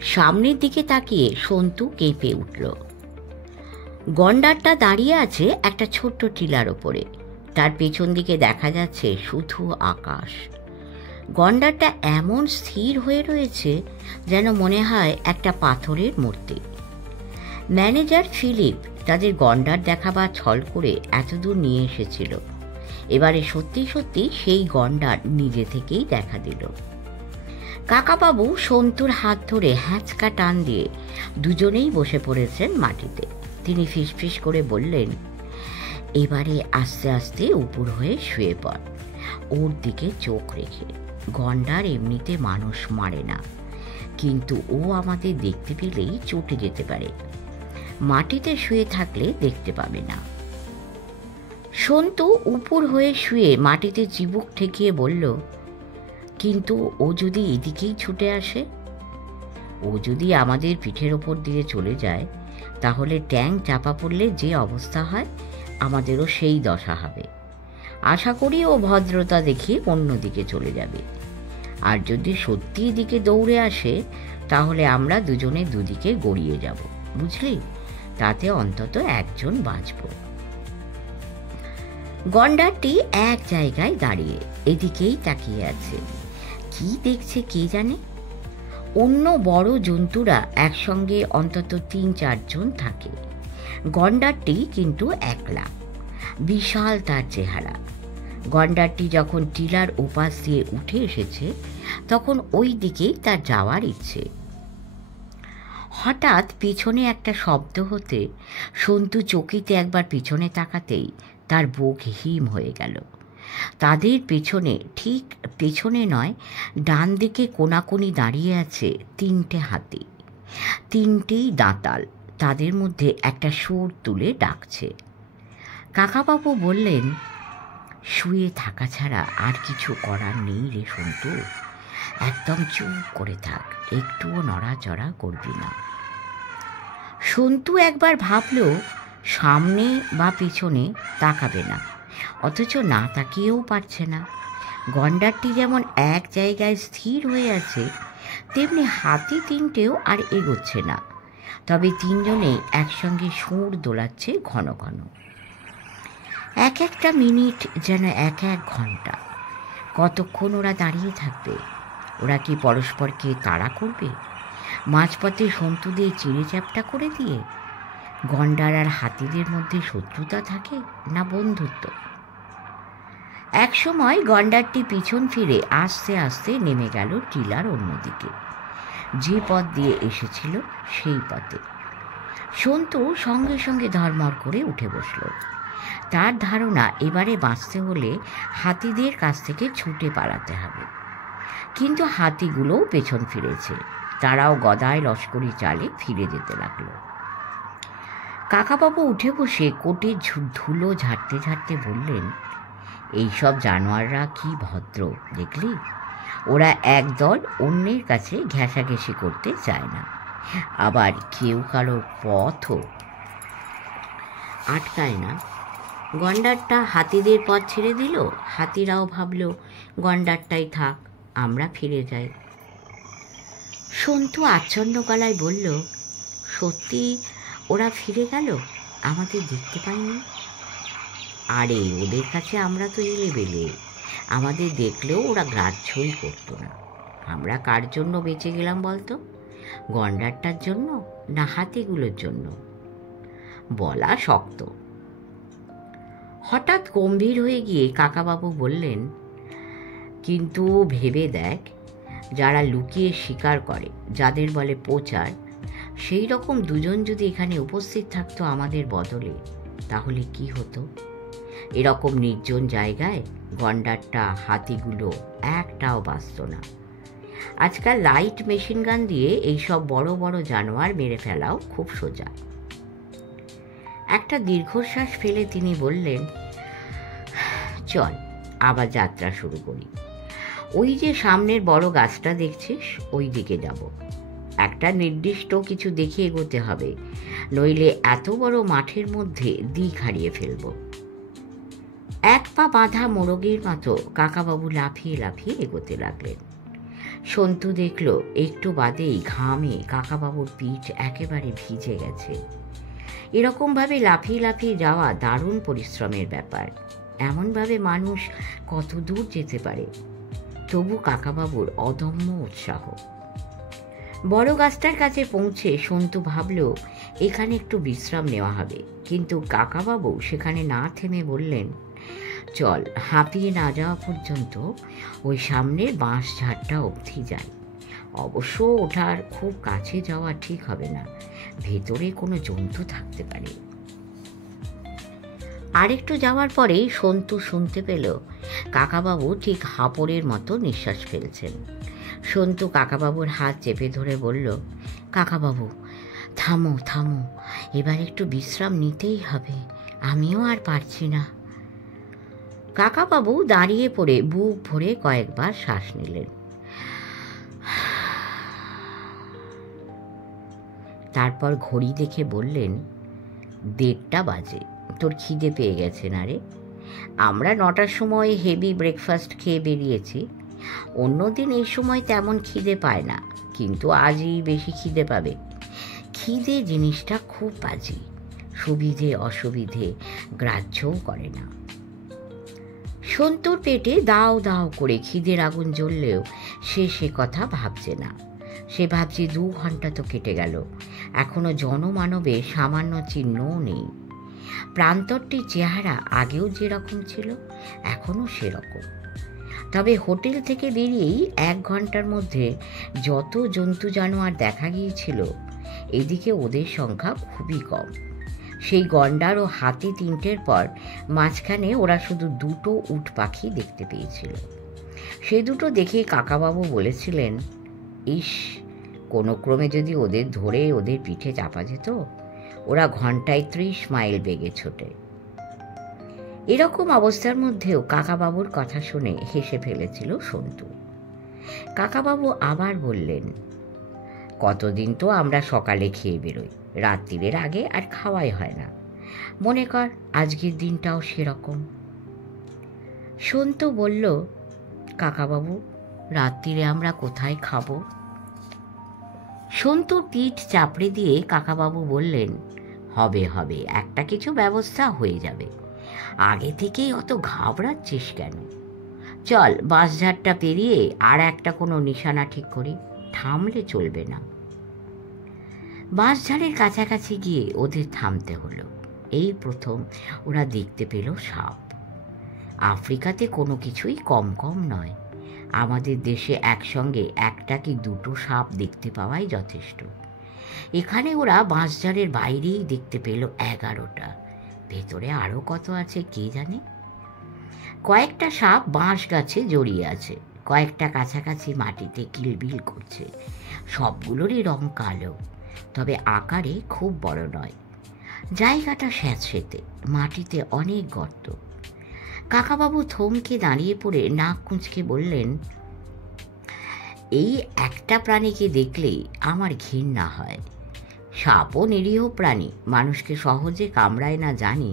সামনের দিকে তাকিয়ে সন্তু কেঁপে উঠল। গন্ডারটা দাঁড়িয়ে আছে একটা ছোট্ট টিলার ওপরে। তার পেছন দিকে দেখা যাচ্ছে শুধু আকাশ। গন্ডারটা এমন স্থির হয়ে রয়েছে যেন মনে হয় একটা পাথরের মূর্তি। ম্যানেজার ফিলিপ তাদের গন্ডার দেখাবার ছল করে এতদূর নিয়ে এসেছিল। এবারে সত্যি সত্যি সেই গন্ডার নিজে থেকেই দেখা দিল। কাকাবাবু সন্তুর হাত ধরে হ্যাঁচকা টান দিয়ে দুজনেই বসে পড়েছেন মাটিতে। তিনি ফিসফিস করে বললেন, এবারে আস্তে আস্তে উপর হয়ে শুয়ে পড়, ওর দিকে চোখ রেখে। গন্ডার এমনিতে মানুষ মারে না, কিন্তু ও আমাদের দেখতে পেলেই চটে যেতে পারে। মাটিতে শুয়ে থাকলে দেখতে পাবে না। সন্তু উপর হয়ে শুয়ে মাটিতে চিবুক ঠেকিয়ে বলল, কিন্তু ও যদি এদিকেই ছুটে আসে, ও যদি আমাদের পিঠের ওপর দিয়ে চলে যায়, তাহলে ট্যাঙ্ক চাপা পড়লে যে অবস্থা হয় আমাদেরও সেই দশা হবে। আশা করি ও ভদ্রতা দেখিয়ে অন্যদিকে চলে যাবে। আর যদি সত্যি এদিকে দৌড়ে আসে, তাহলে আমরা দুজনে দুদিকে গড়িয়ে যাব, বুঝলি? তাতে অন্তত একজন বাঁচব। গন্ডারটি এক জায়গায় দাঁড়িয়ে এদিকেই তাকিয়ে আছে। কি দেখছে কে জানে। অন্য বড় জন্তুরা একসঙ্গে অন্তত ৩-৪ জন থাকে। গন্ডারটি কিন্তু একলা। বিশাল তার চেহারা। গন্ডারটি যখন টিলার ওপাশ দিয়ে উঠে এসেছে, তখন ওই দিকেই তার যাওয়ার ইচ্ছে। হঠাৎ পিছনে একটা শব্দ হতে সন্তু চকিতে একবার পিছনে তাকাতেই তার বুক হিম হয়ে গেল। তাদের পেছনে, ঠিক পেছনে নয়, ডান দিকে কোনাকুনি দাঁড়িয়ে আছে ৩টে হাতি। ৩টেই দাঁতাল। তাদের মধ্যে একটা সুর তুলে ডাকছে। কাকাবাবু বললেন, শুয়ে থাকা ছাড়া আর কিছু করার নেই রে সন্তু। একদম চুপ করে থাক, একটুও নড়াচড়া করবি না। সন্তু একবার ভাবল সামনে বা পিছনে তাকাবে না, অথচ না তাকিয়েও পারছে না। গন্ডারটি যেমন এক জায়গায় স্থির হয়ে আছে, তেমনি হাতি ৩টেও আর এগোচ্ছে না। তবে ৩জনেই একসঙ্গে সুর দোলাচ্ছে ঘন ঘন। এক একটা মিনিট যেন এক এক ঘন্টা। কতক্ষণ ওরা দাঁড়িয়ে থাকবে? ওরা কি পরস্পরকে তাড়া করবে? মাঝপথে সন্তুদের চিড়ে চ্যাপ্টা করে দিয়ে? গন্ডার আর হাতিদের মধ্যে শত্রুতা থাকে না বন্ধুত্ব? একসময় গন্ডারটি পিছন ফিরে আস্তে আস্তে নেমে গেল টিলার অন্যদিকে। যে পথ দিয়ে এসেছিল সেই পথে। সন্তু সঙ্গে সঙ্গে ধর্মর করে উঠে বসল। তার ধারণা এবারে বাঁচতে হলে হাতিদের কাছ থেকে ছুটে পালাতে হবে। কিন্তু হাতিগুলোও পেছন ফিরেছে। তারাও গদায় লস্করি চালে ফিরে যেতে লাগলো। কাকাবাবু উঠে বসে কোটে ধুলো ঝাড়তে ঝাড়তে বললেন, এইসব জানোয়াররা কি ভদ্র দেখলি? ওরা একদল অন্যের কাছে ঘেঁষাঘেঁষি করতে চায় না, আবার কেউ কারোর পথও আটকায় না। গন্ডারটা হাতিদের পথ ছেড়ে দিল। হাতিরাও ভাবল গন্ডারটাই থাক, আমরা ফিরে যাই। সন্তু আচ্ছন্ন গলায় বলল, সত্যি ওরা ফিরে গেল? আমাদের দেখতে পাইনি? আরে ওদের কাছে আমরা তো এলেবেলে, আমাদের দেখলেও ওরা গ্রাহ্যই করতো না। আমরা কার জন্য বেঁচে গেলাম বলতো? গন্ডারটার জন্য না হাতিগুলোর জন্য? বলা শক্ত। হঠাৎ গম্ভীর হয়ে গিয়ে কাকাবাবু বললেন, কিন্তু ভেবে দেখ, যারা লুকিয়ে শিকার করে, যাদের বলে পোচার, সেই রকম দুজন যদি এখানে উপস্থিত থাকতো আমাদের বদলে, তাহলে কি হতো? এরকম নির্জন জায়গায় গন্ডারটা, হাতিগুলো একটাও বাঁচত না। আজকাল লাইট মেশিন গান দিয়ে এইসব বড় বড় জানোয়ার মেরে ফেলাও খুব সোজা। একটা দীর্ঘশ্বাস ফেলে তিনি বললেন, চল আবার যাত্রা শুরু করি। ওই যে সামনের বড় গাছটা দেখছিস, ওই দিকে যাব। একটা নির্দিষ্ট কিছু দেখে এগোতে হবে, নইলে এত বড় মাঠের মধ্যে দিক হারিয়ে ফেলব। এক পা বাঁধা মোরগের মতো কাকাবাবু লাফিয়ে লাফিয়ে এগোতে লাগলেন। সন্তু দেখল একটু বাদেই ঘামে কাকাবাবুর পিঠ একেবারে ভিজে গেছে। এরকমভাবে লাফিয়ে লাফিয়ে যাওয়া দারুণ পরিশ্রমের ব্যাপার। এমনভাবে মানুষ কত দূর যেতে পারে। তবু কাকাবাবুর অদম্য উৎসাহ। বড় গাছটার কাছে পৌঁছে সন্তু ভাবল এখানে একটু বিশ্রাম নেওয়া হবে, কিন্তু কাকাবাবু সেখানে না থেমে বললেন, চল হাঁপিয়ে না যাওয়া পর্যন্ত ওই সামনের বাঁশ ঝাড়টা অবধি যাই। অবশ্য ওঠার খুব কাছে যাওয়া ঠিক হবে না, ভেতরে কোনো জন্তু থাকতে পারে। আরেকটু যাওয়ার পরেই সন্তু শুনতে পেল কাকাবাবু ঠিক হাঁপড়ের মতো নিঃশ্বাস ফেলছেন। সন্তু কাকাবাবুর হাত চেপে ধরে বলল, কাকাবাবু থামো থামো, এবার একটু বিশ্রাম নিতেই হবে, আমিও আর পারছি না। কাকাবাবু দাঁড়িয়ে পড়ে বুক ভরে কয়েকবার শ্বাস নিলেন। তারপর ঘড়ি দেখে বললেন, 1:30 বাজে, তোর খিদে পেয়ে গেছে না রে? আমরা 9টার সময় হেভি ব্রেকফাস্ট খেয়ে বেরিয়েছি। অন্যদিন এই সময় তেমন খিদে পায় না, কিন্তু আজই বেশি খিদে পাবে। খিদে জিনিসটা খুব বাজে, সুবিধে অসুবিধে গ্রাহ্যও করে না। সন্তুর পেটে দাও দাও করে খিদের আগুন জ্বললেও সে কথা ভাবছে না। সে ভাবছে 2 ঘন্টা তো কেটে গেল, এখনো জনমানবে সামান্য চিহ্নও নেই। প্রান্তরটির চেহারা আগেও যেরকম ছিল এখনও সেরকম। তবে হোটেল থেকে বেরিয়েই 1 ঘন্টার মধ্যে যত জন্তু জানোয়ার দেখা গিয়েছিল, এদিকে ওদের সংখ্যা খুবই কম। সেই গন্ডার ও হাতি 3টের পর মাঝখানে ওরা শুধু 2টো উট পাখি দেখতে পেয়েছিল। সে 2টো দেখে কাকাবাবু বলেছিলেন, ইস, কোনো ক্রমে যদি ওদের ধরে ওদের পিঠে চাপা যেত, ওরা ঘন্টায় 30 মাইল বেগে ছোটে। এরকম অবস্থার মধ্যেও কাকাবাবুর কথা শুনে হেসে ফেলেছিল সন্তু। কাকাবাবু আবার বললেন, কতদিন তো আমরা সকালে খেয়ে বেরোই, রাত্রিরের আগে আর খাওয়াই হয় না। মনে কর আজকের দিনটাও সেরকম। সন্তু বলল, কাকাবাবু রাত্রিরে আমরা কোথায় খাবো? সন্তুর পিঠ চাপড়ে দিয়ে কাকাবাবু বললেন, হবে হবে, একটা কিছু ব্যবস্থা হয়ে যাবে। আগে থেকেই অত ঘাবড়াচ্ছিস কেন? চল বাঁশঝাড়টা পেরিয়ে আর একটা কোনো নিশানা ঠিক করি, থামলে চলবে না। বাঁশঝাড়ের কাছাকাছি গিয়ে ওদের থামতে হলো। এই প্রথম ওরা দেখতে পেল সাপ। আফ্রিকাতে কোনো কিছুই কম কম নয়। আমাদের দেশে একসঙ্গে 1টা কি 2টো সাপ দেখতে পাওয়াই যথেষ্ট। এখানে ওরা বাঁশঝাড়ের বাইরেই দেখতে পেল 11টা। ভেতরে আরও কত আছে কে জানে। কয়েকটা সাপ বাঁশ গাছে জড়িয়ে আছে, কয়েকটা কাছাকাছি মাটিতে কিলবিল করছে। সবগুলোরই রং কালো, তবে আকারে খুব বড় নয়। জায়গাটা স্যাঁতসেঁতে, মাটিতে অনেক গর্ত। কাকাবাবু থমকে দাঁড়িয়ে পড়ে নাক কুঁচকে বললেন, এই একটা প্রাণীকে দেখলেই আমার ঘৃণা হয়। সাপও নিরীহ প্রাণী, মানুষকে সহজে কামড়ায় না জানি,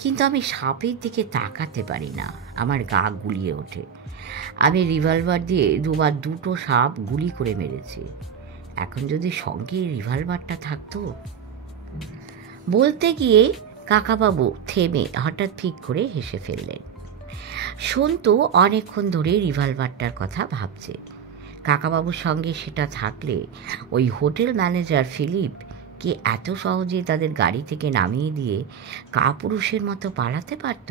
কিন্তু আমি সাপের দিকে তাকাতে পারি না, আমার গা গুলিয়ে ওঠে। আমি রিভলভার দিয়ে 2বার 2টো সাপ গুলি করে মেরেছি। এখন যদি সঙ্গে রিভলভারটা থাকতো। বলতে গিয়ে কাকাবাবু থেমে হঠাৎ ফিক করে হেসে ফেললেন। সন্তু অনেকক্ষণ ধরে রিভলভারটার কথা ভাবছে। কাকাবাবুর সঙ্গে সেটা থাকলে ওই হোটেল ম্যানেজার ফিলিপ কে এত সহজে তাদের গাড়ি থেকে নামিয়ে দিয়ে কাপুরুষের মতো পালাতে পারত?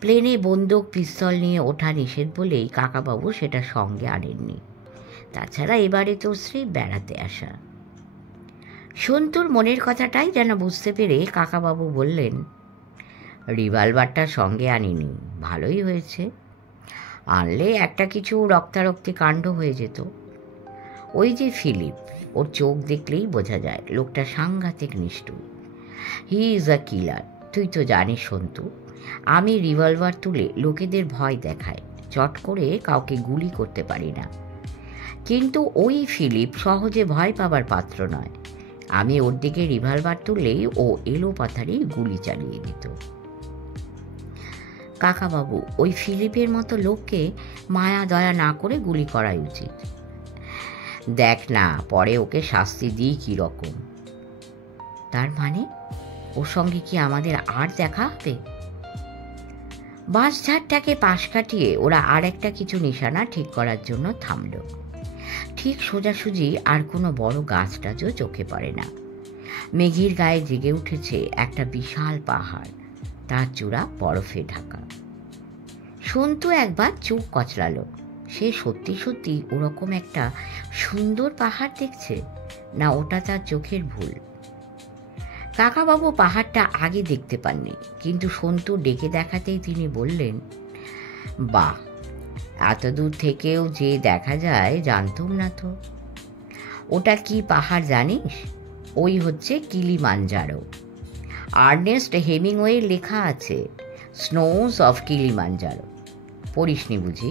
প্লেনে বন্দুক পিস্তল নিয়ে ওঠা নিষেধ বলেই কাকাবাবু সেটা সঙ্গে আনেননি। তাছাড়া এবারে তো স্রেফ বেড়াতে আসা। সন্তুর মনের কথাটাই যেন বুঝতে পেরে কাকাবাবু বললেন, রিভলভারটা সঙ্গে আনিনি, ভালোই হয়েছে। আনলে একটা কিছু রক্তারক্তি কাণ্ড হয়ে যেত। ওই যে ফিলিপ, ওর চোখ দেখলেই বোঝা যায় লোকটা সাংঘাতিক নিষ্ঠুর। হি ইজ আ কিলার। তুই তো জানিস সন্তু, আমি রিভলভার তুলে লোকেদের ভয় দেখাই, চট করে কাউকে গুলি করতে পারি না। কিন্তু ওই ফিলিপ সহজে ভয় পাবার পাত্র নয়। আমি ওর দিকে রিভলভার তুললেই ও এলোপাথারি গুলি চালিয়ে দিত। কাকাবাবু, ওই ফিলিপের মতো লোককে মায়া দয়া না করে গুলি করাই উচিত। দেখ না, পরে ওকে শাস্তি দিই কী রকম। তার মানে ওর সঙ্গে কি আমাদের আর দেখা হবে? বাঁশঝাড়টাকে পাশ কাটিয়ে ওরা আর একটা কিছু নিশানা ঠিক করার জন্য থামল। ঠিক সোজাসুজি আর কোনো বড় গাছ টাছও চোখে পড়ে না। মেঘের গায়ে জেগে উঠেছে একটা বিশাল পাহাড়, তার চূড়া বরফে ঢাকা। সন্তু একবার চোখ কচলালো। সে সত্যি সত্যি ওরকম একটা সুন্দর পাহাড় দেখছে, না ওটা তার চোখের ভুল? কাকাবাবু পাহাড়টা আগে দেখতে পাননি, কিন্তু সন্তু ডেকে দেখাতেই তিনি বললেন, বাহ, এত দূর থেকেও যে দেখা যায় জানতাম না তো। ওটা কি পাহাড় জানিস? ওই হচ্ছে কিলিমাঞ্জারো। আর্নেস্ট হেমিংওয়ে লেখা আছে স্নোজ অফ কিলিমাঞ্জারো। পড়িসনি বুঝি?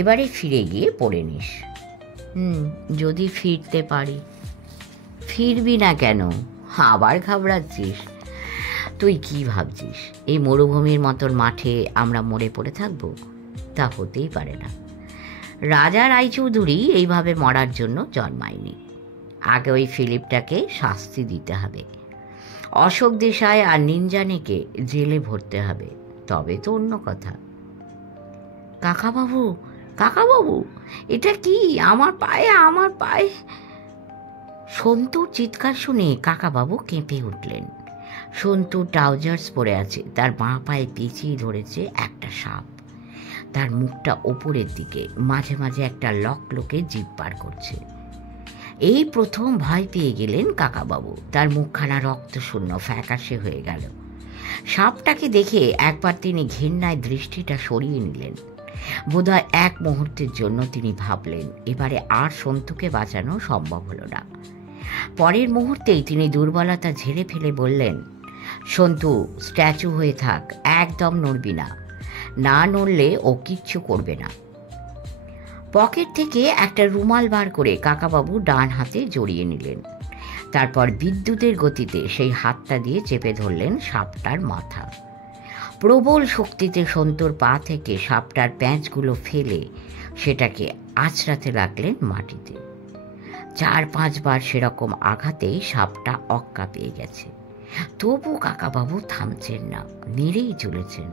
এবারে ফিরে গিয়ে পড়ে নিস। যদি ফিরতে পারি। ফিরবি না কেন? আবার ঘাবড়াচ্ছিস? তুই কি ভাবছিস এই মরুভূমির মতন মাঠে আমরা মরে পড়ে থাকবো? তা হতেই পারে না। রাজা রায়চৌধুরী এইভাবে মরার জন্য জন্মায়নি। আগে ওই ফিলিপটাকে শাস্তি দিতে হবে। অশোক দেশাই আর নিঞ্জানেকে জেলে ভরতে হবে, তবে তো অন্য কথা। কাকাবাবু, কাকাবাবু, এটা কি? আমার পায়ে, আমার পায়ে! সন্তুর চিৎকার শুনে কাকাবাবু কেঁপে উঠলেন। সন্তু ট্রাউজার্স পরে আছে, তার বাঁ পায়ে পেঁচিয়ে ধরেছে একটা সাপ। তার মুখটা ওপরের দিকে, মাঝে মাঝে একটা লকলোকে জিভ বার করছে। এই প্রথম ভয় পেয়ে গেলেন কাকাবাবু। তার মুখখানা রক্তশূন্য ফ্যাকাশে হয়ে গেল। সাপটাকে দেখে একবার তিনি ঘেন্নায় দৃষ্টিটা সরিয়ে নিলেন। বোধহয় এক মুহূর্তের জন্য তিনি ভাবলেন এবারে আর সন্তুকে বাঁচানো সম্ভব হলো না। পরের মুহূর্তেই তিনি দুর্বলতা ঝেড়ে ফেলে বললেন, সন্তু, স্ট্যাচু হয়ে থাক, একদম নড়বি না। না নড়লে ও কিচ্ছু করবে না। পকেট থেকে একটা রুমাল বার করে কাকাবাবু ডান হাতে জড়িয়ে নিলেন। তারপর বিদ্যুতের গতিতে সেই হাতটা দিয়ে চেপে ধরলেন সাপটার মাথা। প্রবল শক্তিতে সন্তুর পা থেকে সাপটার প্যাঁচগুলো ফেলে সেটাকে আঁচড়াতে লাগলেন মাটিতে। 4-5 বার সেরকম আঘাতেই সাপটা অক্কা পেয়ে গেছে। তবু কাকাবাবু থামছেন না, মেরেই চলেছেন।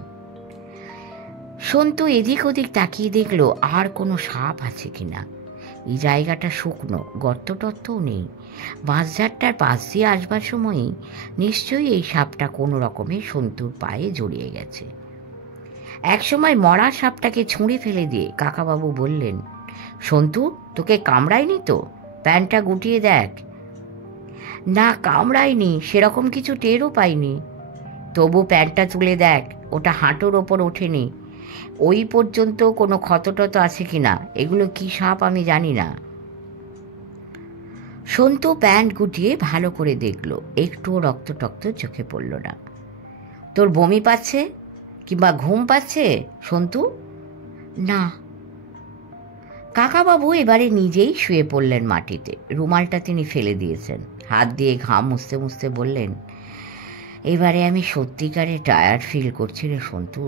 সন্তু এদিক ওদিক তাকিয়ে দেখলো আর কোনো সাপ আছে কিনা। এই জায়গাটা শুকনো, গর্ত টর্তও নেই। বাঁশঝাড়টার পাশ দিয়ে আসবার সময়ই নিশ্চয়ই এই সাপটা কোনো রকমে সন্তুর পায়ে জড়িয়ে গেছে। একসময় মরা সাপটাকে ছুঁড়ে ফেলে দিয়ে কাকাবাবু বললেন, সন্তু, তোকে কামড়ায়নি তো? প্যান্টটা গুটিয়ে দেখ। না, কামড়ায়নি, সেরকম কিছু টেরও পাইনি। তবু প্যান্টটা তুলে দেখ, ওটা হাঁটুর ওপর ওঠেনি। ওই পর্যন্ত কোনো ক্ষতটত আছে কিনা। এগুলো কি সাপ আমি জানি না। সন্তু প্যান্ট গুটিয়ে ভালো করে দেখলো, একটুও রক্ত টক্ত চোখে পড়ল না। তোর বমি পাচ্ছে কিংবা ঘুম পাচ্ছে সন্তু? না। কাকাবাবু এবারে নিজেই শুয়ে পড়লেন মাটিতে। রুমালটা তিনি ফেলে দিয়েছেন। হাত দিয়ে ঘাম মুছতে মুছতে বললেন, এবারে আমি সত্যিকারে টায়ার্ড ফিল করছি রে সন্তু।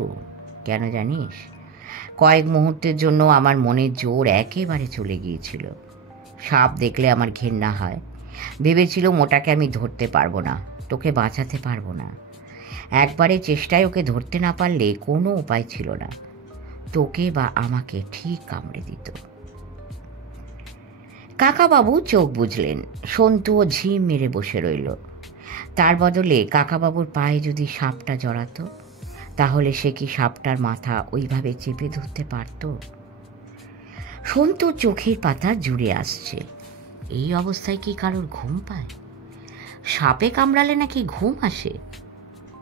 কেন জানিস? কয়েক মুহূর্তের জন্য আমার মনের জোর একেবারে চলে গিয়েছিল। সাপ দেখলে আমার ঘেন্না হয়। ভেবেছিল ওটাকে আমি ধরতে পারবো না, তোকে বাঁচাতে পারবো না। একবারে চেষ্টায় ওকে ধরতে না পারলে কোনো উপায় ছিল না, তোকে বা আমাকে ঠিক কামড়ে দিত। কাকাবাবু চোখ বুঝলেন। সন্তুও ঝিম মেরে বসে রইল। তার বদলে কাকাবাবুর পায়ে যদি সাপটা জড়াতো, তাহলে সে কি সাপটার মাথা ওইভাবে চেপে ধরতে পারত? সন্তু চোখের পাতা জুড়ে আসছে। এই অবস্থায় কি কারোর ঘুম পায়? সাপে কামড়ালে নাকি ঘুম আসে?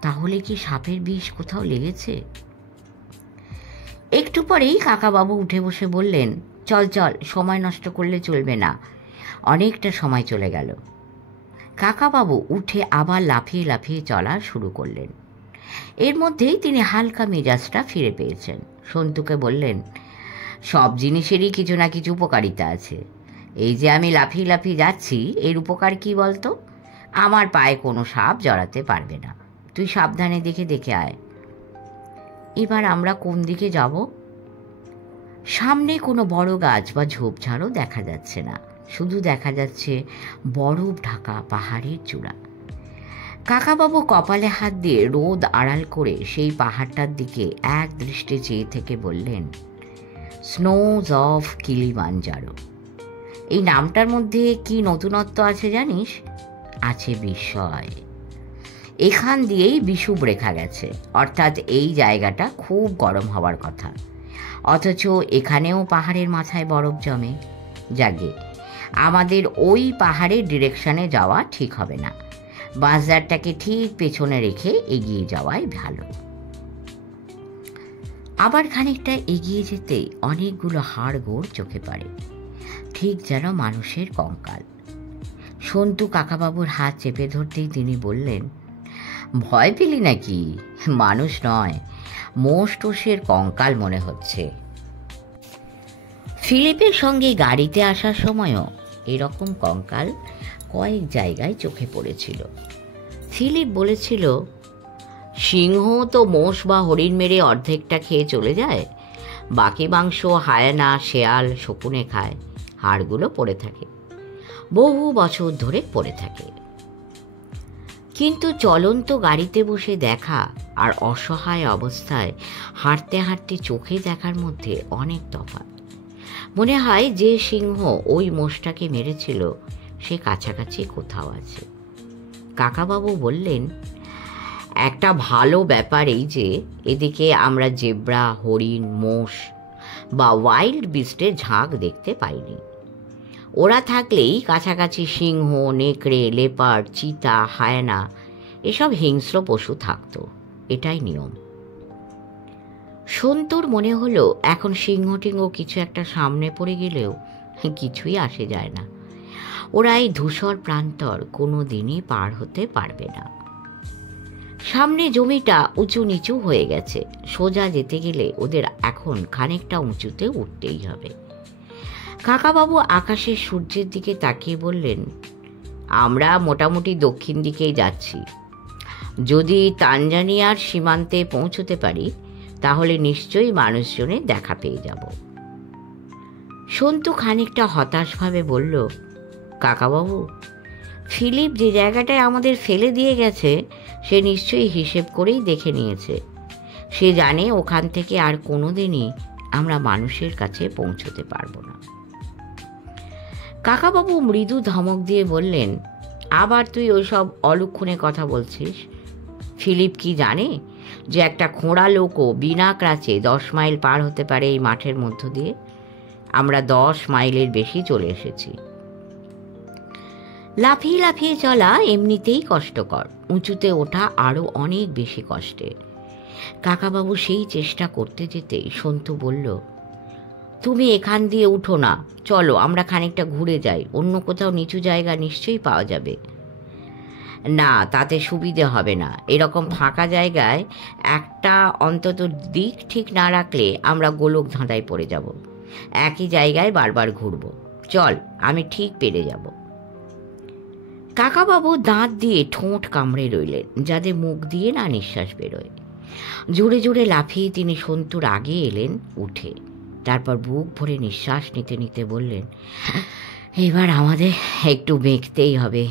তাহলে কি সাপের বিষ কোথাও লেগেছে? একটু পরেই কাকাবাবু উঠে বসে বললেন, চল চল, সময় নষ্ট করলে চলবে না, অনেকটা সময় চলে গেল। কাকাবাবু উঠে আবার লাফিয়ে লাফিয়ে চলা শুরু করলেন। এর মধ্যেই তিনি হালকা মেজাজটা ফিরে পেয়েছেন। সন্তুকে বললেন, সব জিনিসেরই কিছু না কিছু উপকারিতা আছে। এই যে আমি লাফিয়ে লাফিয়ে যাচ্ছি, এর উপকার কি বলতো? আমার পায়ে কোনো সাপ জড়াতে পারবে না। তুই সাবধানে দেখে দেখে আয়। এবার আমরা কোন দিকে যাব? সামনে কোনো বড় গাছ বা ঝোপঝাড়ও দেখা যাচ্ছে না, শুধু দেখা যাচ্ছে বরফ ঢাকা পাহাড়ের চূড়া। কাকাবাবু কপালে হাত দিয়ে রোদ আড়াল করে সেই পাহাড়টার দিকে এক দৃষ্টে চেয়ে থেকে বললেন, স্নোজ অফ কিলিমাঞ্জারো। এই নামটার মধ্যে কি নতুনত্ব আছে জানিস? আছে বিস্ময়। এখান দিয়েই বিষুব রেখা গেছে, অর্থাৎ এই জায়গাটা খুব গরম হওয়ার কথা, অথচ এখানেও পাহাড়ের মাথায় বরফ জমে। যাগে, আমাদের ওই পাহাড়ের ডিরেকশনে যাওয়া ঠিক হবে না, বাজারটাকে ঠিক পেছনে রেখে এগিয়ে যাওয়াই ভালো। আবার খানিকটা এগিয়ে যেতে অনেকগুলো হাড়গোড় চোখে পড়ে, ঠিক যেন মানুষের কঙ্কাল। সন্তু কাকাবাবুর হাত চেপে ধরতেই তিনি বললেন, ভয় পেলি নাকি? মানুষ নয়, মোষ টোষের কঙ্কাল মনে হচ্ছে। ফিলিপের সঙ্গে গাড়িতে আসার সময়ও এরকম কঙ্কাল কয়েক জায়গায় চোখে পড়েছিল। ফিলিপ বলেছিল, সিংহ তো মোষ বা হরিণ মেরে অর্ধেকটা খেয়ে চলে যায়, বাকি মাংস হায়না, শেয়াল, শকুনে খায়, হাড়গুলো পড়ে থাকে, বহু বছর ধরে পড়ে থাকে। কিন্তু চলন্ত গাড়িতে বসে দেখা আর অসহায় অবস্থায় হাঁটতে হাঁটতে চোখে দেখার মধ্যে অনেক তফাৎ। মনে হয় যে সিংহ ওই মোষটাকে মেরেছিল সে কাছাকাছি কোথাও আছে। কাকাবাবু বললেন, একটা ভালো ব্যাপার এই যে এদিকে আমরা জেব্রা, হরিণ, মোষ বা ওয়াইল্ড বিস্টের ঝাঁক দেখতে পাইনি। ওরা থাকলেই কাছাকাছি সিংহ, নেকড়ে, লেপার্ড, চিতা, হায়না এসব হিংস্র পশু থাকতো, এটাই নিয়ম। সন্তুর মনে হলো এখন সিংহ টিংহ কিছু একটা সামনে পড়ে গেলেও কিছুই আসে যায় না, ওরা এই ধূসর প্রান্তর কোনো দিনই পার হতে পারবে না। সামনে জমিটা উঁচু নিচু হয়ে গেছে, সোজা যেতে গেলে ওদের এখন খানিকটা উঁচুতে উঠতেই হবে। কাকাবাবু আকাশের সূর্যের দিকে তাকিয়ে বললেন, আমরা মোটামুটি দক্ষিণ দিকেই যাচ্ছি। যদি তানজানিয়ার সীমান্তে পৌঁছতে পারি তাহলে নিশ্চয়ই মানুষজনের দেখা পেয়ে যাব। সন্তু খানিকটা হতাশভাবে বলল, কাকাবাবু, ফিলিপ যে জায়গাটায় আমাদের ফেলে দিয়ে গেছে সে নিশ্চয়ই হিসেব করেই দেখে নিয়েছে। সে জানে ওখান থেকে আর কোনোদিনই আমরা মানুষের কাছে পৌঁছতে পারবো না। কাকাবাবু মৃদু ধমক দিয়ে বললেন, আবার তুই ওইসব অলক্ষণে কথা বলছিস? ফিলিপ কি জানে যে একটা খোঁড়া লোকও বিনা ক্রাচে 10 মাইল পার হতে পারে এই মাঠের মধ্য দিয়ে? আমরা 10 মাইলের বেশি চলে এসেছি। লাফিয়ে লাফিয়ে চলা এমনিতেই কষ্টকর, উঁচুতে ওঠা আরও অনেক বেশি কষ্টের। কাকাবাবু সেই চেষ্টা করতে যেতে সন্তু বলল, তুমি এখান দিয়ে উঠো না, চলো আমরা খানিকটা ঘুরে যাই, অন্য কোথাও নিচু জায়গা নিশ্চয়ই পাওয়া যাবে। না, তাতে সুবিধে হবে না, এরকম ফাঁকা জায়গায় একটা অন্তত দিক ঠিক না রাখলে আমরা গোলক ধাঁধায় পড়ে যাব, একই জায়গায় বারবার ঘুরব। চল, আমি ঠিক পেরে যাব। কাকাবাবু দাঁত দিয়ে ঠোঁট কামড়ে রইলেন, যাতে মুখ দিয়ে না নিঃশ্বাস বেরোয়। জোরে জোরে লাফিয়ে তিনি সন্তুর আগে এলেন উঠে, তারপর বুক ভরে নিঃশ্বাস নিতে নিতে বললেন, এবার আমাদের একটু বেঁকতেই হবে।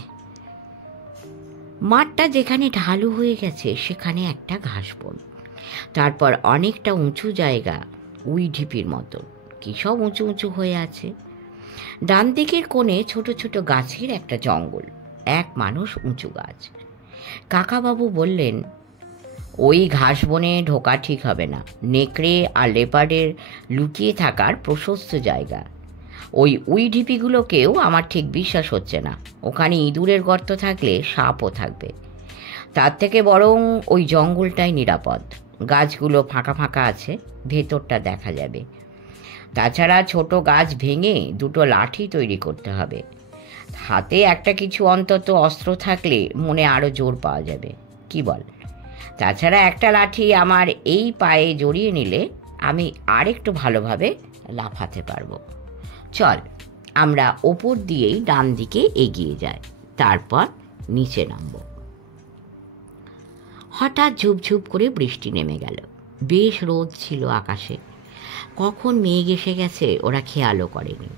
মাঠটা যেখানে ঢালু হয়ে গেছে সেখানে একটা ঘাসবন, তারপর অনেকটা উঁচু জায়গা, উই ঢিপির মতো কি সব উঁচু উঁচু হয়ে আছে। ডান দিকের কোণে ছোট ছোট গাছের একটা জঙ্গল, এক মানুষ উঁচু গাছ। কাকাবাবু বললেন, ওই ঘাস বনে ঢোকা ঠিক হবে না, নেকড়ে আর লেপার্ডের লুকিয়ে থাকার প্রশস্ত জায়গা। ওই উই ঢিপিগুলোকেও আমার ঠিক বিশ্বাস হচ্ছে না, ওখানে ইঁদুরের গর্ত থাকলে সাপও থাকবে। তার থেকে বরং ওই জঙ্গলটাই নিরাপদ, গাছগুলো ফাঁকা ফাঁকা আছে, ভেতরটা দেখা যাবে। তাছাড়া ছোট গাছ ভেঙে দুটো লাঠি তৈরি করতে হবে, হাতে একটা কিছু অন্তত অস্ত্র থাকলে মনে আরও জোর পাওয়া যাবে, কি বল? তাছাড়া একটা লাঠি আমার এই পায়ে জড়িয়ে নিলে আমি আরেকটু ভালোভাবে লাফাতে পারবো। চল, আমরা ওপর দিয়েই ডান দিকে এগিয়ে যাই, তারপর নিচে নামব। হঠাৎ ঝুপঝুপ করে বৃষ্টি নেমে গেল, বেশ রোদ ছিল আকাশে। কখন মেঘ এসে গেছে ওরা খেয়ালও করেনি।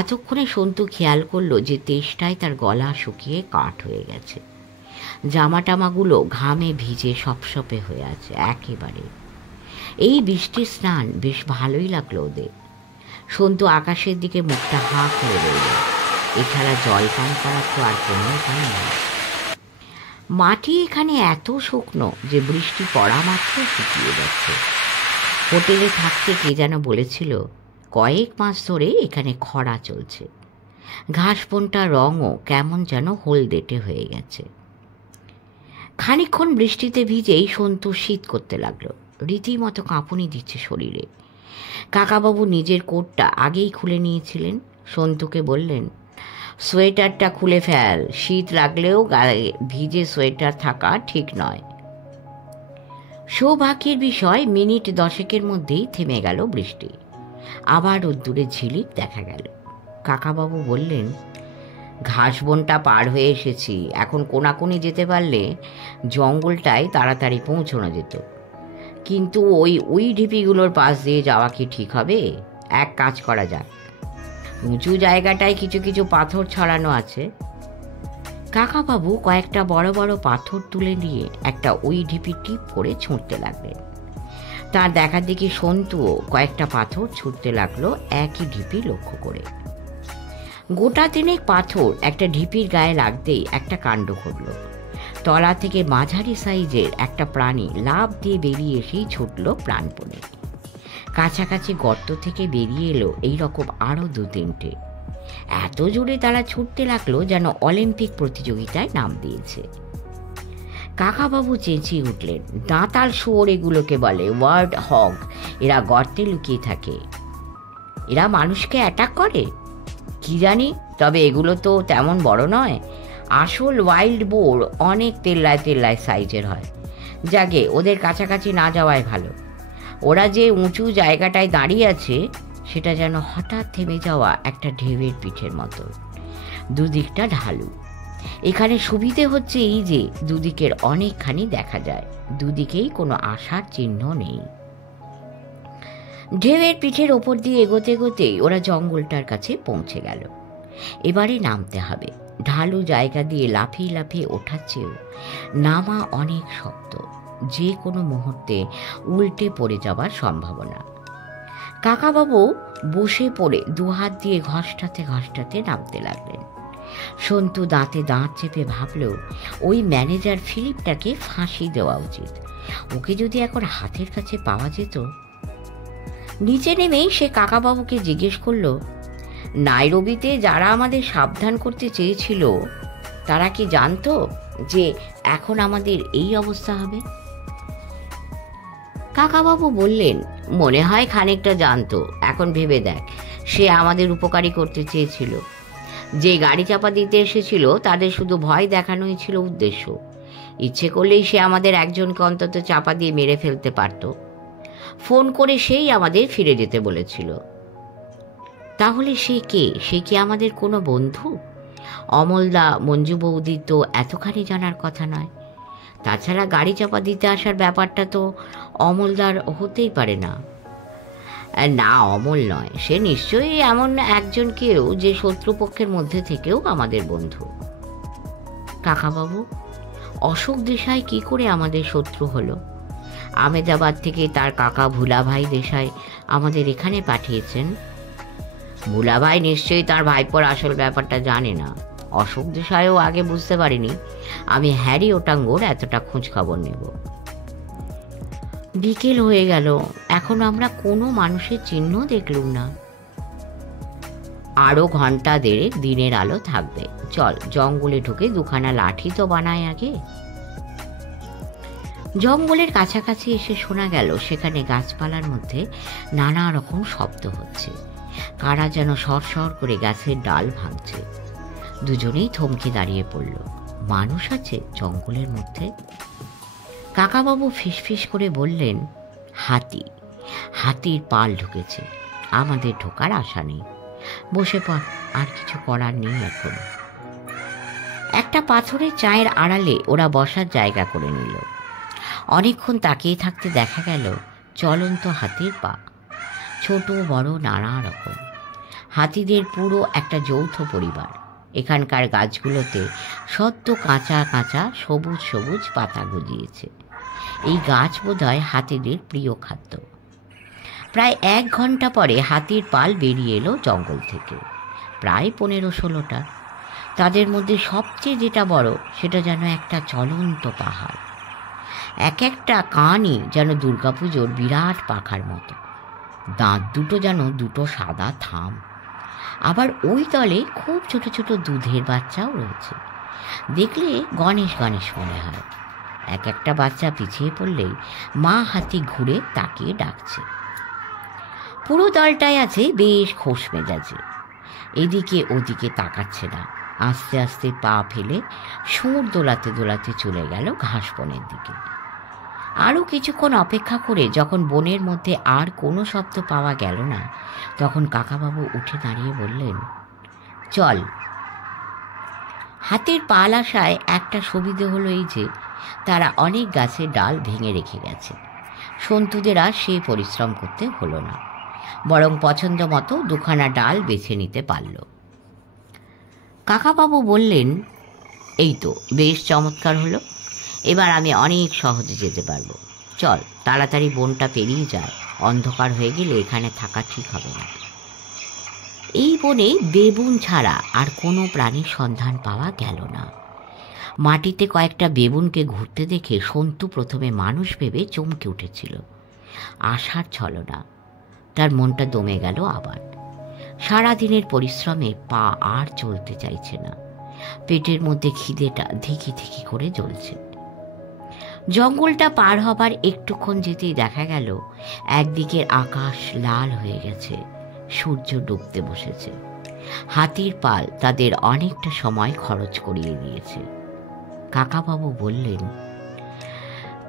এতক্ষণে সন্তু খেয়াল করলো যে তেষ্টায় তার গলা শুকিয়ে কাঠ হয়ে গেছে। জামা টামাগুলো ঘামে ভিজে সপসপে হয়ে আছে একেবারে। এই বৃষ্টির স্নান বেশ ভালোই লাগলো ওদের। সন্তু আকাশের দিকে মুখটা হাঁ করে রইল। এছাড়া জল পান করার তো আর কোনো উপায় নেই। মাটি এখানে এত শুকনো যে বৃষ্টি পড়া মাত্র শুকিয়ে যাচ্ছে। হোটেলে থাকতে কে যেন বলেছিল কয়েক মাস ধরে এখানে খরা চলছে। ঘাস বনটার রঙও কেমন যেন হলদেটে হয়ে গেছে। খানিকক্ষণ বৃষ্টিতে ভিজেই সন্তু শীত করতে লাগলো। রীতিমতো কাঁপুনি দিচ্ছে শরীরে। কাকাবাবু নিজের কোটটা আগেই খুলে নিয়েছিলেন। সন্তুকে বললেন, সোয়েটারটা খুলে ফেল, শীত লাগলেও গায়ে ভিজে সোয়েটার থাকা ঠিক নয়। সৌভাগ্যের বিষয় মিনিট 10 মধ্যেই থেমে গেল বৃষ্টি। আবার রোদ্দুরে ঝিলিক দেখা গেল। কাকাবাবু বললেন, ঘাস বনটা পার হয়ে এসেছি, এখন কোনাকুনি যেতে পারলে জঙ্গলটায় তাড়াতাড়ি পৌঁছানো যেত। কিন্তু ওই ঢিপিগুলোর পাশ দিয়ে যাওয়া কি ঠিক হবে? এক কাজ করা যাক, উঁচু জায়গাটায় কিছু কিছু পাথর ছড়ানো আছে। কাকাবাবু কয়েকটা বড় বড় পাথর তুলে নিয়ে একটা ওই ঢিপি টিপ করে ছুঁড়তে লাগলেন। তার দেখা দেখি সন্তুও কয়েকটা পাথর ছুঁড়তে লাগলো একই ঢিপি লক্ষ্য করে। গোটা তিনেক পাথর একটা ঢিপির গায়ে লাগতেই একটা কাণ্ড ঘটল। তলা থেকে মাঝারি সাইজের একটা প্রাণী লাফ দিয়ে বেরিয়ে এসেই ছুটল প্রাণপণে। কাছাকাছি গর্ত থেকে বেরিয়ে এলো এইরকম আরও 2-3টে। এত জোরে তারা ছুটতে লাগলো যেন অলিম্পিক প্রতিযোগিতায় নাম দিয়েছে। কাকাবাবু চেঁচিয়ে উঠলেন, দাঁতাল শুয়োর এগুলোকে বলে, ওয়ার্ড হগ। এরা গর্তে লুকিয়ে থাকে। এরা মানুষকে অ্যাটাক করে কি জানি, তবে এগুলো তো তেমন বড় নয়। আসল ওয়াইল্ড বোর অনেক তেল্লায় তেল্লায় সাইজের হয়। যাকে ওদের কাছাকাছি না যাওয়াই ভালো। ওরা যে উঁচু জায়গাটায় দাঁড়িয়ে আছে সেটা যেন হঠাৎ থেমে যাওয়া একটা ঢেউয়ের পিঠের মতো। দুদিকটা ঢালু। এখানে সুবিধে হচ্ছে এই যে দুদিকের অনেকখানি দেখা যায়, দুদিকেই কোনো আশার চিহ্ন নেই। ঢেউয়ের পিঠের ওপর দিয়ে এগোতে এগোতেই ওরা জঙ্গলটার কাছে পৌঁছে গেল। এবারে নামতে হবে। ঢালু জায়গা দিয়ে লাফিয়ে লাফিয়ে ওঠার চেয়েও নামা অনেক শক্ত, যে কোনো মুহূর্তে উল্টে পড়ে যাবার সম্ভাবনা। কাকাবাবু বসে পড়ে দুহাত দিয়ে ঘষ্টাতে ঘষ্টাতে নামতে লাগলেন। সন্তু দাঁতে দাঁত চেপে ভাবল, ওই ম্যানেজার ফিলিপটাকে ফাঁসি দেওয়া উচিত। ওকে যদি এখন হাতের কাছে পাওয়া যেত। নিচে নেমেই সে কাকাবাবুকে জিজ্ঞেস করল, নাইরোবিতে যারা আমাদের সাবধান করতে চেয়েছিল তারা কি জানতো যে এখন আমাদের এই অবস্থা হবে? কাকাবাবু বললেন, মনে হয় খানিকটা জানতো। এখন ভেবে দেখ, সে আমাদের উপকারী করতে চেয়েছিল। যে গাড়ি চাপা দিতে এসেছিল তাদের শুধু ভয় দেখানোই ছিল উদ্দেশ্য। ইচ্ছে করলেই সে আমাদের একজনকে অন্তত চাপা দিয়ে মেরে ফেলতে পারত। ফোন করে সেই আমাদের ফিরে যেতে বলেছিল। তাহলে সে কে? সে কি আমাদের কোনো বন্ধু? অমলদা, মঞ্জু বৌদি তো এতখানি জানার কথা নয়। তাছাড়া গাড়ি চাপা দিতে আসার ব্যাপারটা তো অমলদার হতেই পারে না। না, অমল নয়। সে নিশ্চয়ই এমন একজন কেউ যে শত্রুপক্ষের মধ্যে থেকেও আমাদের বন্ধু। কাকাবাবু, অশোক দেশাই কি করে আমাদের শত্রু হলো? আমেদাবাদ থেকে তার কাকা ভুলাভাই দেশাই আমাদের এখানে পাঠিয়েছেন। ভুলাভাই নিশ্চয়ই তার ভাইপোর আসল ব্যাপারটা জানে না। অশোক দেশাইও আগে বুঝতে পারিনি আমি হ্যারি ওটাঙ্গোর এতটা খোঁজ খবর নেব। বিকেল হয়ে গেল, এখন আমরা কোনো মানুষের চিহ্ন দেখলুম না। আরো ঘন্টা দেড়েক দিনের আলো থাকবে। চল, জঙ্গলে ঢুকে দুখানা লাঠি তো বানায় আগে। জঙ্গলের কাছাকাছি এসে শোনা গেল সেখানে গাছপালার মধ্যে নানা রকম শব্দ হচ্ছে। কারা যেন সরসর করে গাছের ডাল ভাঙছে। দুজনেই থমকে দাঁড়িয়ে পড়ল। মানুষ আছে জঙ্গলের মধ্যে? কাকাবাবু ফিসফিস করে বললেন, হাতি। হাতির পাল ঢুকেছে। আমাদের ঢোকার আশা নেই। বসে পড়, আর কিছু করার নেই এখন। একটা পাথরের চায়ের আড়ালে ওরা বসার জায়গা করে নিল। অনেকক্ষণ তাকিয়ে থাকতে দেখা গেল চলন্ত হাতির পা, ছোট বড় নানা রকম। হাতিদের পুরো একটা যৌথ পরিবার। এখানকার গাছগুলোতে সদ্য কাঁচা কাঁচা সবুজ সবুজ পাতা গজিয়েছে। এই গাছ বোধহয় হাতিদের প্রিয় খাদ্য। প্রায় 1 ঘন্টা পরে হাতির পাল বেরিয়ে এলো জঙ্গল থেকে, প্রায় 15-16টা। তাদের মধ্যে সবচেয়ে যেটা বড় সেটা যেন একটা চলন্ত পাহাড়। এক একটা কানই যেন দুর্গাপুজোর বিরাট পাখার মতো। দাঁত দুটো যেন দুটো সাদা থাম। আবার ওই তলে খুব ছোট ছোট দুধের বাচ্চাও রয়েছে। দেখলে গণেশ গণেশ মনে হয়। এক একটা বাচ্চা পিছিয়ে পড়লেই মা হাতি ঘুরে তাকিয়ে ডাকছে। পুরো দলটাই আছে বেশ খোশ মেজাজে, এদিকে ওদিকে তাকাচ্ছে না। আস্তে আস্তে পা ফেলে সুর দোলাতে দোলাতে চলে গেল ঘাস বনের দিকে। আরও কিছুক্ষণ অপেক্ষা করে যখন বনের মধ্যে আর কোনো শব্দ পাওয়া গেল না, তখন কাকাবাবু উঠে দাঁড়িয়ে বললেন, চল। হাতির পাল আসায় একটা সুবিধে হলো এই যে তারা অনেক গাছের ডাল ভেঙে রেখে গেছে। সন্তুদের আর সে পরিশ্রম করতে হলো না, বরং পছন্দ মতো 2খানা ডাল বেছে নিতে পারল। কাকাবাবু বললেন, এই তো বেশ চমৎকার হলো, এবার আমি অনেক সহজে যেতে পারবো। চল তাড়াতাড়ি বনটা পেরিয়ে যায়, অন্ধকার হয়ে গেলে এখানে থাকা ঠিক হবে না। এই বনে বেবুন ছাড়া আর কোনো প্রাণীর সন্ধান পাওয়া গেল না। মাটিতে কয়েকটা বেবুনকে ঘুরতে দেখে সন্তু প্রথমে মানুষ ভেবে চমকে উঠেছিল। আশার ছলনা, তার মনটা দমে গেল আবার। সারাদিনের পরিশ্রমে পা আর চলতে চাইছে না। পেটের মধ্যে খিদেটা ধিকি ধিকি করে জ্বলছে। জঙ্গলটা পার হবার একটুক্ষণ যেতেই দেখা গেল একদিকের আকাশ লাল হয়ে গেছে, সূর্য ডুবতে বসেছে। হাতির পাল তাদের অনেকটা সময় খরচ করিয়ে দিয়েছে। কাকাবাবু বললেন,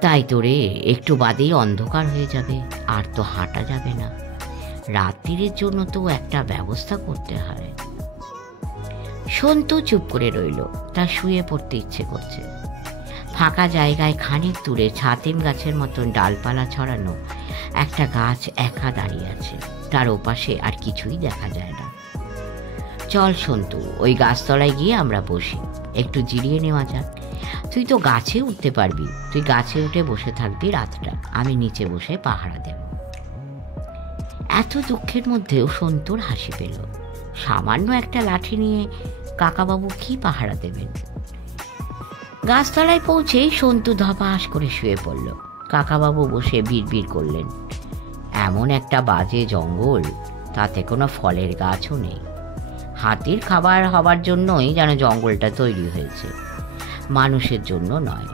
তাই তো রে, একটু বাদেই অন্ধকার হয়ে যাবে, আর তো হাঁটা যাবে না। রাত্রির জন্য তো একটা ব্যবস্থা করতে হয়। সন্তু চুপ করে রইল, তার শুয়ে পড়তে ইচ্ছে করছে। ফাঁকা জায়গায় খানিক দূরে ছাতিম গাছের মতন ডালপালা ছড়ানো একটা গাছ একা দাঁড়িয়ে আছে, তার ওপাশে আর কিছুই দেখা যায় না। চল সন্তু, ওই গাছতলায় গিয়ে আমরা বসি, একটু জিরিয়ে নেওয়া যাক। তুই তো গাছে উঠতে পারবি, তুই গাছে উঠে বসে থাকবি রাতটা, আমি নিচে বসে পাহারা দেব। এত দুঃখের মধ্যেও সন্তুর হাসি পেল। সামান্য একটা লাঠি নিয়ে কাকাবাবু কি পাহারা দেবেন? গাছতলায় পৌঁছেই সন্তু ধপাস করে শুয়ে পড়ল। কাকাবাবু বসে বিড়বিড় করলেন, এমন একটা বাজে জঙ্গল, তাতে কোনো ফলের গাছও নেই। হাতির খাবার হবার জন্যই যেন জঙ্গলটা তৈরি হয়েছে, মানুষের জন্য নয়।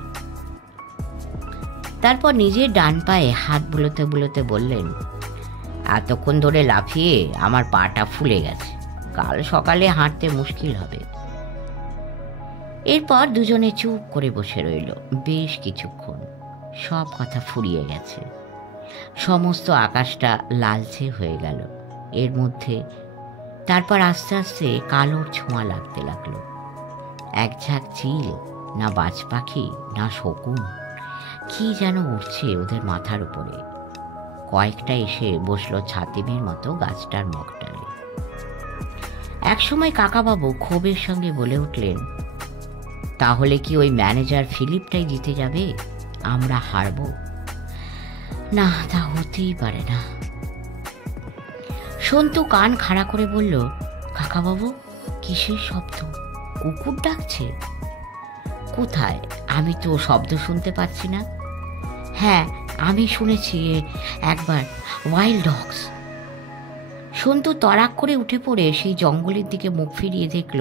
তারপর নিজের ডান পায়ে হাত বুলোতে বুলোতে বললেন, এতক্ষণ ধরে লাফিয়ে আমার পাটা ফুলে গেছে, কাল সকালে হাঁটতে মুশকিল হবে। এরপর দুজনে চুপ করে বসে রইল বেশ কিছুক্ষণ। সব কথা ফুরিয়ে গেছে। সমস্ত আকাশটা লালচে হয়ে গেল এর মধ্যে। তারপর আস্তে আস্তে কালোর ছোঁয়া লাগতে লাগলো। এক ঝাঁক চিল, না বাজ পাখি না শকুন, কি যেন উঠছে ওদের মাথার উপরে। কয়েকটা এসে বসলো ছাতিমের মতো গাছটার মগডালে। একসময় কাকাবাবু ক্ষোভের সঙ্গে বলে উঠলেন, তাহলে কি ওই ম্যানেজার ফিলিপটাই জিতে যাবে, আমরা হারব? না, তা হতেই পারে না। সন্তু কান খাড়া করে বলল, কাকাবাবু, কিসের শব্দ? কুকুর ডাকছে? কোথায়? আমি তো শব্দ শুনতে পাচ্ছি না। হ্যাঁ, আমি শুনেছি একবার, ওয়াইল্ড ডগস। সন্তু তড়াক করে উঠে পড়ে সেই জঙ্গলের দিকে মুখ ফিরিয়ে দেখল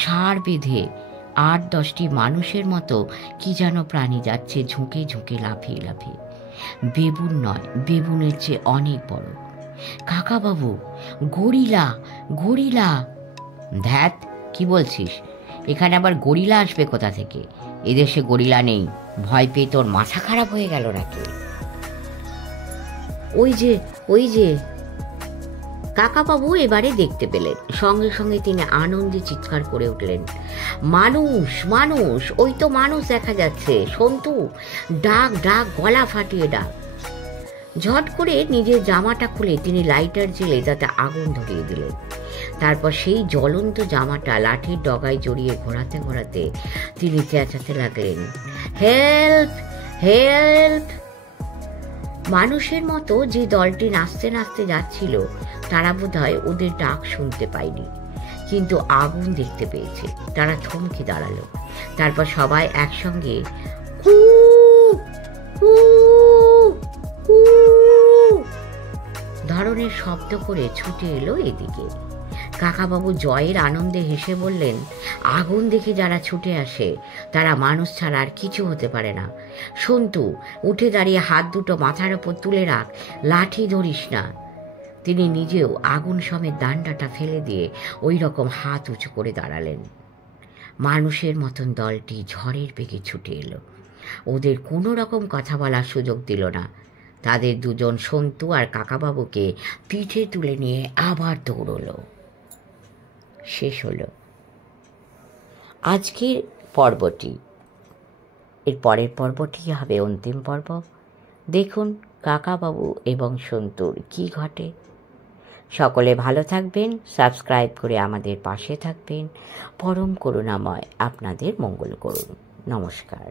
ষাঁড় বেঁধে 8-10টি মানুষের মতো কি যেন প্রাণী যাচ্ছে ঝুঁকে ঝুঁকে লাফিয়ে লাফিয়ে। বেবুন নয়, বেবুনের চেয়ে অনেক বড়। কাকাবাবু, গরিলা, গরিলা! ধ্যাত, কি বলছিস? এখানে আবার গরিলা আসবে কোথা থেকে? এদেশে গরিলা নেই। ভয় পেয়ে তোর মাথা খারাপ হয়ে গেল নাকি? ওই যে, ওই যে! কাকাবাবু এবারে দেখতে পেলেন। সঙ্গে সঙ্গে তিনি আনন্দে চিৎকার করে উঠলেন, মানুষ মানুষ, ওই তো মানুষ দেখা যাচ্ছে, সন্তু ডাক ডাক, গলা ফাটিয়ে ডাক। ঝট করে নিজের জামাটা খুলে তিনি লাইটার জেলে তাতে আগুন ধরিয়ে দিলেন। তারপর সেই জ্বলন্ত জামাটা লাঠির ডগায় জড়িয়ে ঘোরাতে ঘোরাতে তিনি চেঁচাতে লাগলেন, হেল্প হেল্প। মানুষের মতো যে দলটি নাচতে নাচতে যাচ্ছিল তারা বোধহয় ওদের ডাক শুনতে পায়নি, কিন্তু আগুন দেখতে পেয়েছে। তারা থমকে দাঁড়ালো। তারপর সবাই একসঙ্গে কু কু কু ধরনের শব্দ করে ছুটে এলো এদিকে। কাকাবাবু জয়ের আনন্দে হেসে বললেন, আগুন দেখে যারা ছুটে আসে তারা মানুষ ছাড়া আর কিছু হতে পারে না। সন্তু, উঠে দাঁড়িয়ে হাত দুটো মাথার ওপর তুলে রাখ, লাঠি ধরিস না। তিনি নিজেও আগুন সমেত ডান্ডাটা ফেলে দিয়ে ওই রকম হাত উঁচু করে দাঁড়ালেন। মানুষের মতন দলটি ঝড়ের বেগে ছুটে এলো। ওদের কোনো রকম কথা বলার সুযোগ দিল না। তাদের দুজন সন্তু আর কাকাবাবুকে পিঠে তুলে নিয়ে আবার দৌড়লো। শেষ হলো আজকের পর্বটি। এর পরের পর্বটি হবে অন্তিম পর্ব। দেখুন কাকাবাবু এবং সন্তুর কি ঘটে। সকলে ভালো থাকবেন, সাবস্ক্রাইব করে আমাদের পাশে থাকবেন। পরম করুণাময় আপনাদের মঙ্গল করুন। নমস্কার।